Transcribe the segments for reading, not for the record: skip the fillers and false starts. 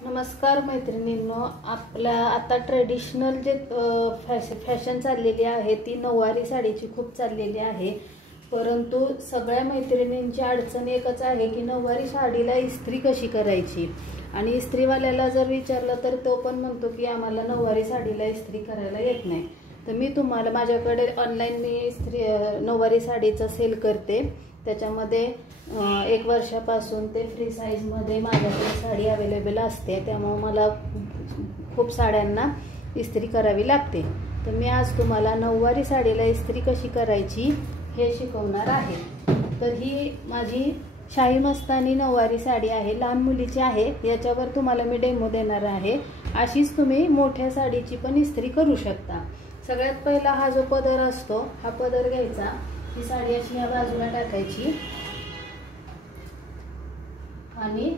नमस्कार मैत्रिणींनो, आपल्या आता ट्रेडिशनल जे फॅशन चाललेली आहे ती नऊवारी साडीची खूप चाललेली आहे। परंतु सगळ्या मैत्रिणींची अडचण एकच आहे की नऊवारी साडीला इस्त्री कशी करायची। आणि इस्त्रीवाल्याला जर विचारलं तर तो पण म्हणतो की आम्हाला नऊवारी साडीला इस्त्री करायला येत नाही। तर मी तुम्हाला माझ्याकडे ऑनलाईन मी इस्त्री नऊवारी साडीचं सेल करते। त्याच्यामध्ये 1 वर्षापासून ते फ्री साईजमध्ये माझ्याकडे साडी अवेलेबल असते, त्यामुळे मला खूप साड्यांना इस्त्री करावी लागते। तर मी आज तुम्हाला नऊवारी साडीला इस्त्री कशी करायची हे शिकवणार आहे। तर ही माझी शाही मस्तानी नऊवारी साडी आहे, लहान मुलीची आहे। याच्यावर तुम्हाला मी डेमो देणार आहे। अशीच तुम्ही मोठ्या साडीची पण इस्त्री करू शकता। सगळ्यात पहिला हा जो पदर असतो हा पदर घ्यायचा, ही साडी अशी या बाजूला टाकायची आणि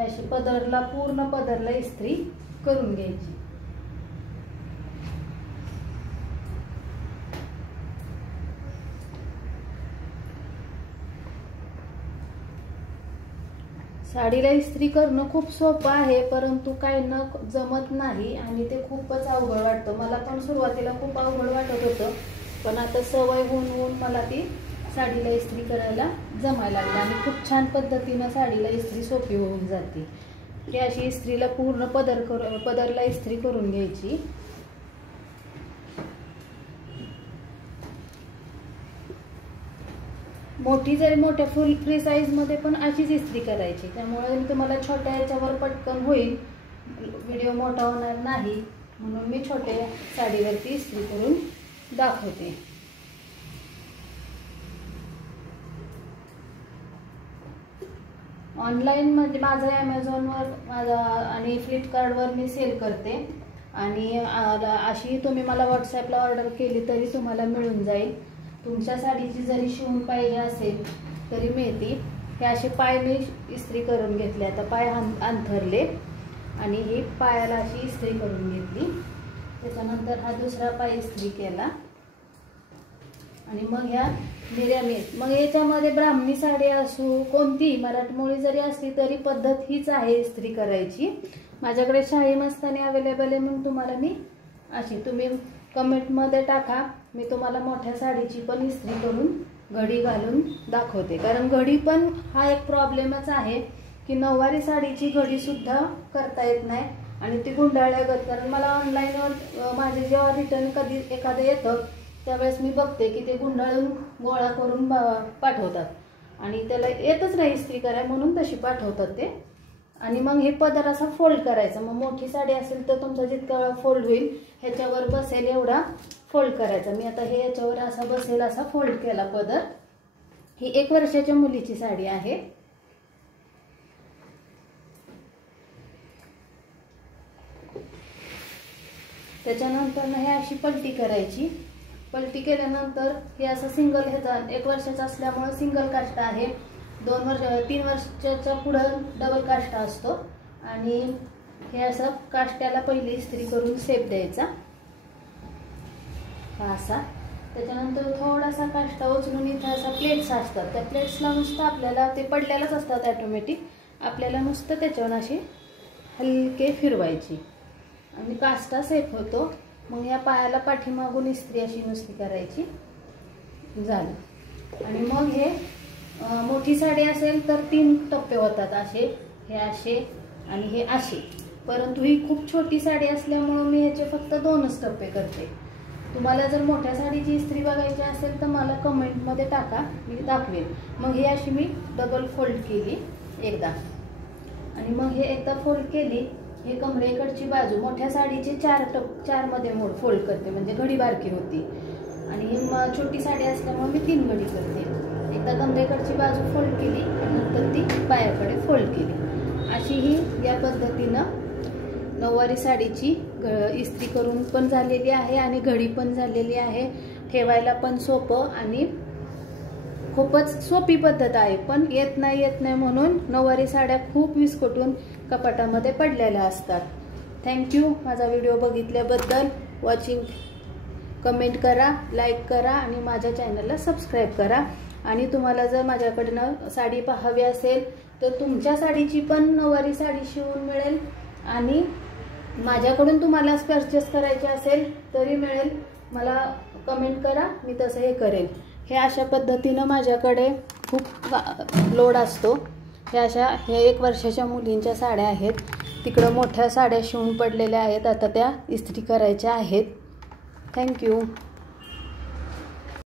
अशी पदरला पूर्ण पदरला इस्त्री करून घ्यायची। साडीला इस्त्री करणं खूप सोपं आहे, परंतु काहींना जमत नाही आणि ते खूपच अवघड वाटतं। मला पण सुरुवातीला खूप अवघड वाटत होतं, पण आता सवय होऊन मला ती साडीला इस्त्री करायला जमायला लागली आणि खूप छान पद्धतीने साडीला इस्त्री सोपी होऊन जाते। ही अशी इस्त्रीला पूर्ण पदरला इस्त्री करून घ्यायची। मोठ्या फुल फ्री साईज मध्ये पण अशीच इस्त्री करायची, त्यामुळे तुम्हाला छोट्या याच्यावर पटकन होईल, व्हिडिओ मोठा होणार नाही, म्हणून मी छोट्या साडीवरती इस्त्री करून दाखवते। ऑनलाईन मध्ये माझं ॲमेझॉनवर आणि फ्लिपकार्टवर मी सेल करते आणि अशी तुम्ही मला व्हॉट्सॲपला ऑर्डर केली तरी तुम्हाला मिळून जाईल। तुमच्या साडीची जरी शिवून पाहिजे असेल तरी मिळते। हे असे पाय मी इस्त्री करून घेतले, आता पाय अंथरले आणि ही पायाला अशी इस्त्री करून घेतली। त्याच्यानंतर हा दुसरा पाय इस्त्री केला आणि मग ह्या निर्या मग याच्यामध्ये ब्राह्मणी साडी असो कोणती मराठमोळी जरी असली तरी पद्धत हीच आहे इस्त्री करायची। माझ्याकडे शाही मस्तानी अवेलेबल आहे, म्हणून तुम्हाला मी अशी तुम्ही कमेंटमध्ये टाका, मी तुम्हाला मोठ्या साडीची पण इस्त्री करून घडी घालून दाखवते। कारण घडी पण हा एक प्रॉब्लेमच आहे की नऊवारी साडीची घडी सुद्धा करता येत नाही आणि ती गुंडाळल्यागत। कारण मला ऑनलाईनवर माझे जेव्हा रिटर्न कधी एखादं येतं त्यावेळेस मी बघते की ते गुंडाळून गोळा करून पाठवतात आणि त्याला येतच नाही इस्त्री करायला, म्हणून तशी पाठवतात ते। आणि मग हे पदर असा फोल्ड करायचा। मग मोठी साडी असेल तर तुमचा जितका वेळा फोल्ड होईल ह्याच्यावर बसेल एवढा फोल्ड करायचा। मी आता हे याच्यावर असा बसेल असा फोल्ड केला पदर। ही 1 वर्षाच्या मुलीची साडी आहे। त्याच्यानंतर हे अशी पलटी करायची। पलटी केल्यानंतर हे असं सिंगल ह्याचा 1 वर्षाचा असल्यामुळे सिंगल काष्टा आहे। 3 वर्षाच्या पुढं डबल काष्टा असतो आणि हे असं काष्ट्याला पहिली इस्त्री करून शेप द्यायचा हा असा। त्याच्यानंतर थोडासा काष्टा उचलून इथे असा प्लेट्स असतात, त्या प्लेट्सला नुसतं आपल्याला ते पडलेलाच असतात ऑटोमॅटिक, आपल्याला नुसतं त्याच्यावर असे हलके फिरवायची आणि काष्टा सेफ होतो। मग या पायाला पाठीमागून इस्त्री अशी नुसती करायची, झालं। आणि मग हे मोठी साडी असेल तर 3 टप्पे होतात, असे हे असे आणि हे असे। परंतु ही खूप छोटी साडी असल्यामुळे मी ह्याचे फक्त 2च टप्पे करते। तुम्हाला जर मोठ्या साडीची इस्त्री बघायची असेल तर मला कमेंटमध्ये टाका, मी दाखवेन। मग ही अशी मी डबल फोल्ड केली एकदा आणि मग हे एकदा फोल्ड केली, हे कमरेकडची बाजू मोठ्या साडीचे 4 मध्ये फोल्ड करते, म्हणजे घडी बारकी होती। आणि ही छोटी साडी असल्यामुळे मी 3 घडी करते। एकदा कमरेकडची बाजू फोल्ड केली आणि नंतर ती पायाकडे फोल्ड केली। अशी ही या पद्धतीनं नऊवारी साडीची इस्त्री करून पण झालेली आहे आणि घडी पण झालेली आहे। ठेवायला पण सोपं आणि खूपच सोपी पद्धत आहे, पण येत नाही म्हणून नऊवारी साड्या खूप विस्कटून कपाटामध्ये पडलेल्या असतात। थँक्यू माझा व्हिडिओ बघितल्याबद्दल। वॉचिंग कमेंट करा, लाईक करा आणि माझ्या चॅनलला सबस्क्राईब करा। आणि तुम्हाला जर माझ्याकडनं साडी हवी असेल तर तुमच्या साडीची पण नऊवारी साडी शिवून मिळेल आणि माझ्याकडून तुम्हाला परचेस करायचे असेल तरी मिळेल. मला कमेंट करा, मी तसं हे करेल. हे अशा पद्धतीनं माझ्याकडे खूप लोड असतो. हे 1 वर्षाच्या मुलींच्या साड्या आहेत. तिकडं मोठ्या साड्या शिवून पडलेल्या आहेत, आता त्या इस्त्री करायच्या आहेत. थँक्यू.